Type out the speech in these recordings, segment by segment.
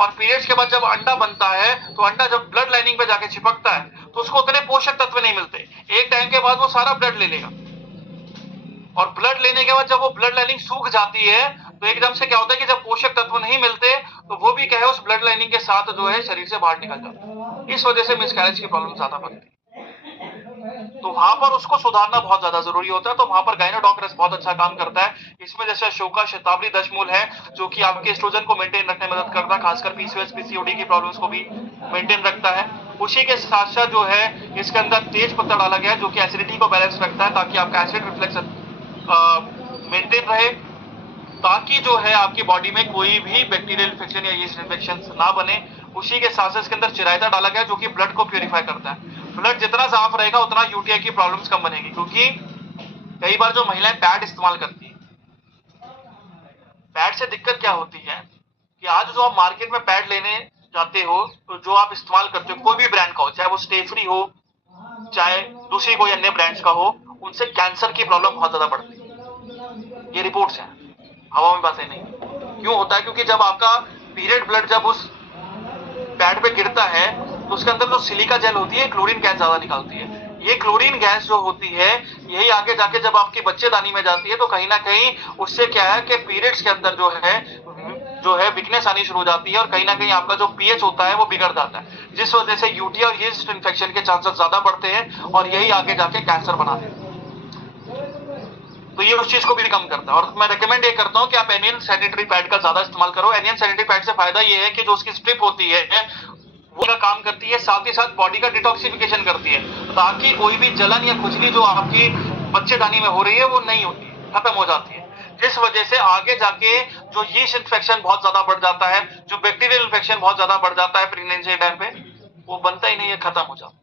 और पीरियड्स के बाद जब अंडा बनता है तो अंडा जब ब्लड लाइनिंग पे जाके चिपकता है तो उसको उतने पोषक तत्व नहीं मिलते। एक टाइम के बाद वो सारा ब्लड ले लेगा और ब्लड लेने के बाद जब वो ब्लड लाइनिंग सूख जाती है तो एकदम से क्या होता है कि जब पोषक तत्व नहीं मिलते तो वो भी क्या है उस ब्लड लाइनिंग के साथ जो है शरीर से बाहर निकल जाता है। इस वजह से मिसकैरेज की प्रॉब्लम ज्यादा बनती है। तो वहां पर उसको सुधारना बहुत ज्यादा जरूरी होता है। तो वहां पर गायनो-डॉक्टर्स बहुत अच्छा काम करता है। इसमें जैसे अशोका शतावरी दशमूल है जो कि आपके एस्ट्रोजन को मेंटेन रखने में मदद करता है, खासकर पीसीओएस पीसीओडी की प्रॉब्लम्स को भी मेंटेन रखता है। उसी के साथ साथ जो है इसके अंदर तेज पत्ता डाला गया है जो कि एसिडिटी को बैलेंस रखता है ताकि आपका एसिड रिफ्लेक्स मेंटेन रहे, ताकि जो है आपकी बॉडी में कोई भी बैक्टीरियल इन्फेक्शन या यीस्ट इन्फेक्शन ना बने। उसी के साथ साथ इसके अंदर चिरायता डाला गया जो कि ब्लड को प्यूरिफाई करता है। ब्लड जितना साफ रहेगा उतना यूटीआई की प्रॉब्लम्स कम बनेगी, क्योंकि कई बार जो महिलाएं पैड इस्तेमाल करती है, पैड से दिक्कत क्या होती है कि आज जो आप मार्केट में पैड लेने जाते हो तो जो आप इस्तेमाल करते हो कोई भी ब्रांड का हो, चाहे वो स्टेफ्री हो चाहे दूसरी कोई अन्य ब्रांड्स का हो, उनसे कैंसर की प्रॉब्लम बहुत ज्यादा बढ़ती है। ये रिपोर्ट्स हैं, हवा में बातें नहीं। क्यों होता है? क्योंकि जब आपका पीरियड ब्लड जब उस पैड पे गिरता है तो उसके अंदर जो सिलिका जेल होती है क्लोरीन गैस ज्यादा निकालती है। ये क्लोरीन गैस जो होती है यही आगे जाके जब आपकी बच्चेदानी में जाती है तो कहीं ना कहीं उससे क्या है कि पीरियड्स के अंदर जो है वीकनेस आनी शुरू हो जाती है और कहीं ना कहीं आपका जो पीएच होता है वो बिगड़ जाता है, जिस वजह से यूटीआई और यीस्ट इन्फेक्शन के चांसेस ज्यादा बढ़ते हैं और यही आगे जाके कैंसर बना देते हैं। तो ये उस चीज को भी कम करता है। और मैं रेकमेंड ये करता हूँ कि आप एनियन सैनिटरी पैड का ज्यादा इस्तेमाल करो। एनियन सैनिटरी पैड से फायदा ये है कि जो उसकी स्ट्रिप होती है वो का काम करती है, साथ ही साथ बॉडी का डिटॉक्सिफिकेशन करती है, ताकि कोई भी जलन या खुजली जो आपकी बच्चेदानी में हो रही है वो नहीं होती, खत्म हो जाती है। जिस वजह से आगे जाके जो यीस्ट इन्फेक्शन बहुत ज्यादा बढ़ जाता है, जो बैक्टीरियल इन्फेक्शन बहुत ज्यादा बढ़ जाता है प्रेगनेंसी टाइम पे, वो बनता ही नहीं है, खत्म हो जाता है।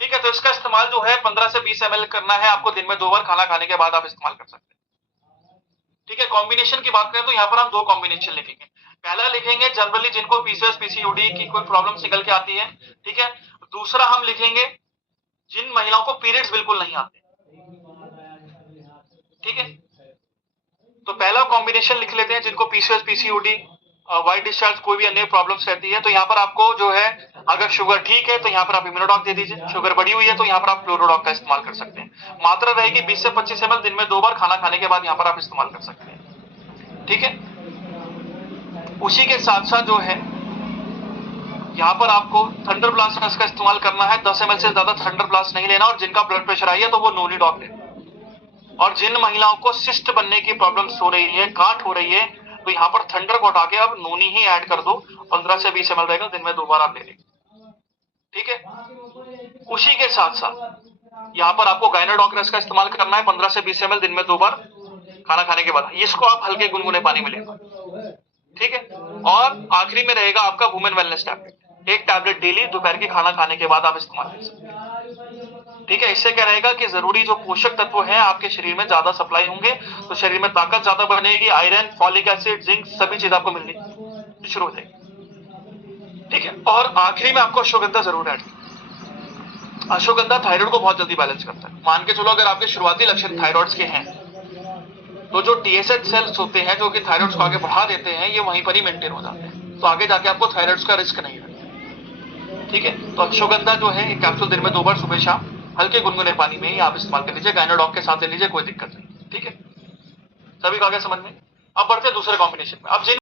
ठीक है, तो इसका इस्तेमाल जो है 15 से 20 ml करना है आपको, दिन में 2 बार खाना खाने के बाद आप इस्तेमाल कर सकते हैं। ठीक है, कॉम्बिनेशन की बात करें तो यहाँ पर हम 2 कॉम्बिनेशन लिखेंगे। पहला लिखेंगे जनरली जिनको पीसीओएस पीसीओडी की कोई प्रॉब्लम निकल के आती है। ठीक है, दूसरा हम लिखेंगे जिन महिलाओं को पीरियड्स बिल्कुल नहीं आते। ठीक है, तो पहला कॉम्बिनेशन लिख लेते हैं जिनको पीसीओएस पीसीओडी व्हाइट डिस्चार्ज कोई भी अन्य प्रॉब्लम्स रहती है। तो यहाँ पर आपको जो है अगर शुगर ठीक है तो यहाँ पर आप इम्यूनोडॉक दे दीजिए, शुगर बढ़ी हुई है तो यहाँ पर आप फ्लोरोडॉक का इस्तेमाल कर सकते हैं। मात्रा रहेगी 20 से 25 ml, दिन में 2 बार खाना खाने के बाद यहाँ पर आप इस्तेमाल कर सकते हैं। ठीक है, उसी के साथ साथ जो है यहाँ पर आपको थंडर ब्लास्ट का इस्तेमाल करना है। 10 ml से ज्यादा थंडर ब्लास्ट नहीं लेना, और जिनका ब्लड प्रेशर आई है तो वो नोनिडॉक लेना। और जिन महिलाओं को सिस्ट बनने की प्रॉब्लम्स हो रही है, गांठ हो रही है, तो यहाँ पर थंडर को हटा के अब नोनी ही ऐड कर दो। 15 से 20 ml रहेगा, दिन में 2 बार आप ले लेंगे। ठीक है, उसी के साथ साथ यहाँ पर आपको गायनो-डॉक्टर्स का इस्तेमाल करना है 15 से 20 ml, दिन में 2 बार खाना खाने के बाद। इसको आप हल्के गुनगुने पानी में लेना। ठीक है, और आखिरी में रहेगा आपका women wellness tablet. 1 tablet daily दोपहर के खाना खाने के बाद आप इस्तेमाल कर सकते हैं। ठीक है, इससे क्या रहेगा कि जरूरी जो पोषक तत्व हैं आपके शरीर में ज्यादा सप्लाई होंगे, तो शरीर में ताकत ज्यादा बनेगी, आयरन, फॉलिक एसिड, जिंक सभी चीज आपको मिलनी शुरू हो जाएगी। ठीक है, और आखिरी में आपको अश्वगंधा जरूर ऐड करना। अश्वगंधा थायराइड को बहुत जल्दी बैलेंस करता है। मान के चलो अगर आपके शुरुआती लक्षण थायराइड के हैं तो जो टीएसएच सेल्स होते हैं जो कि थायराइड को आगे बढ़ा देते हैं, ये वहीं पर ही मेंटेन हो जाते हैं, तो आगे जाके आपको थायराइड का रिस्क नहीं रहता। ठीक है, तो अश्वगंधा जो है एक कैप्सूल दिन में 2 बार सुबह शाम हल्के गुनगुने पानी में ही आप इस्तेमाल कर लीजिए। गायनो-डॉक के साथ ले लीजिए, कोई दिक्कत नहीं। ठीक है, सभी को आगे समझ में। अब बढ़ते हैं दूसरे कॉम्बिनेशन में। अब जिन